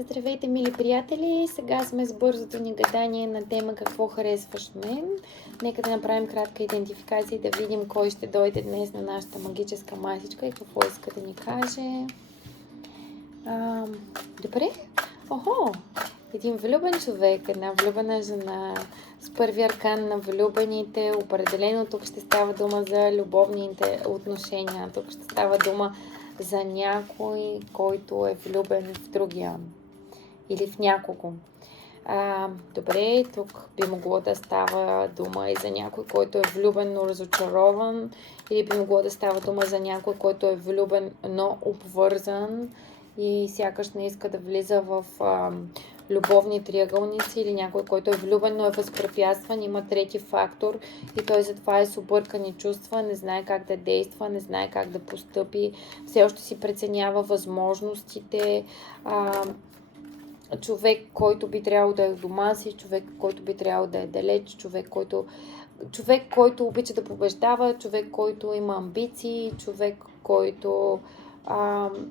Здравейте, мили приятели! Сега сме с бързото ни гадание на тема какво харесваш мен. Нека да направим кратка идентификация и да видим кой ще дойде днес на нашата магическа масичка и какво иска да ни каже. Добре? Охо! Един влюбен човек, една влюбена жена с първи аркан на влюбените. Определено тук ще става дума за любовните отношения. Тук ще става дума за някой, който е влюбен в другия. Или в някого. Добре, тук би могло да става дума и за някой, който е влюбен, но разочарован. Или би могло да става дума за някой, който е влюбен, но обвързан и сякаш не иска да влиза в любовни триъгълници, или някой, който е влюбен, но е възпрепятстван, има трети фактор и той затова е с объркани чувства, не знае как да действа, не знае как да постъпи, все още си преценява възможностите. Човек, който би трябвало да е в дома си, човек, който би трябвало да е далеч, човек, който обича да побеждава, човек, който има амбиции, човек, който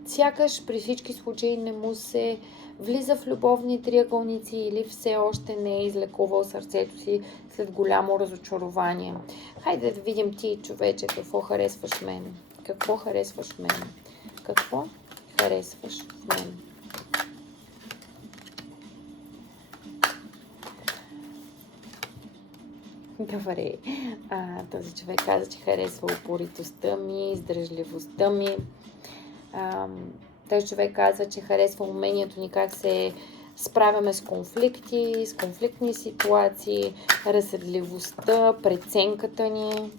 сякаш при всички случаи не му се влиза в любовни триъгълници или все още не е излекувал сърцето си след голямо разочарование. Хайде да видим ти, човече, какво харесваш мен. Какво харесваш мен? Какво харесваш в мен? Добре. Този човек каза, че харесва упоритостта ми, издръжливостта ми. Този човек казва, че харесва умението ни как се справяме с конфликти, с конфликтни ситуации, разсъдливостта, преценката ни.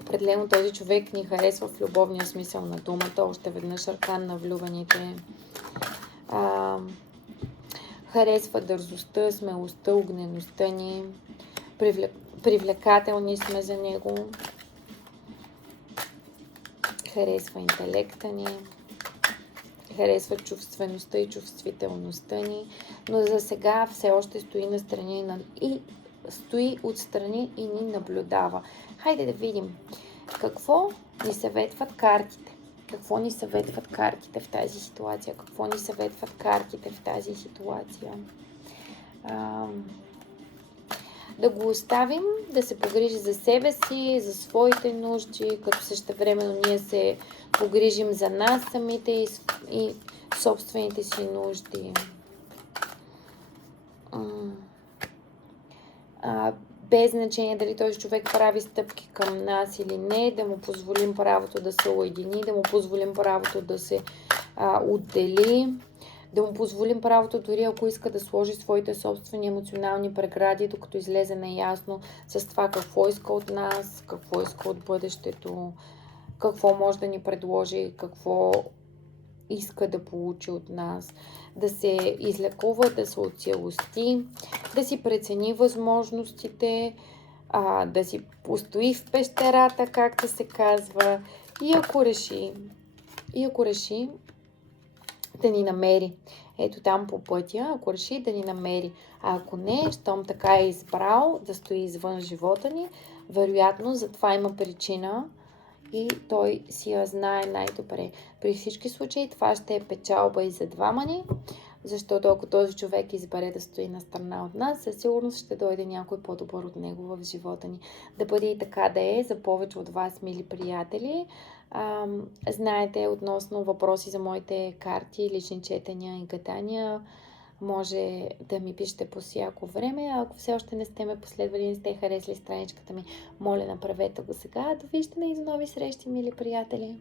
Определено този човек ни харесва в любовния смисъл на думата. Още веднъж аркан на влюбените. Харесва дързостта, смелостта, огнеността ни. Привлекателни сме за него. Харесва интелекта ни. Харесва чувствеността и чувствителността ни. Но за сега все още стои стои отстрани и ни наблюдава. Хайде да видим какво ни съветват картите. Какво ни съветват картите в тази ситуация? Какво ни съветват картите в тази ситуация? Да го оставим, да се погрижи за себе си, за своите нужди, като същевременно ние се погрижим за нас самите и собствените си нужди. Без значение дали този човек прави стъпки към нас или не, да му позволим правото да се уедини, да му позволим правото да се отдели, да му позволим правото, дори ако иска да сложи своите собствени емоционални прегради, докато излезе наясно с това какво иска от нас, какво иска от бъдещето, какво може да ни предложи, какво иска да получи от нас, да се излекува, да се оцелости, да си прецени възможностите, да си постои в пещерата, както се казва, и ако реши да ни намери. Ето там по пътя, ако реши да ни намери. А ако не, щом така е избрал да стои извън живота ни, вероятно за това има причина и той си я знае най-добре. При всички случаи това ще е печалба и за двама ни, защото ако този човек избере да стои на страна от нас, със сигурност ще дойде някой по-добър от него в живота ни. Да бъде и така да е за повече от вас, мили приятели. Знаете, относно въпроси за моите карти, лични четения и гадания, може да ми пишете по всяко време. Ако все още не сте ме последвали, не сте харесали страничката ми, моля, направете го сега. Довиждане и до нови срещи, мили приятели!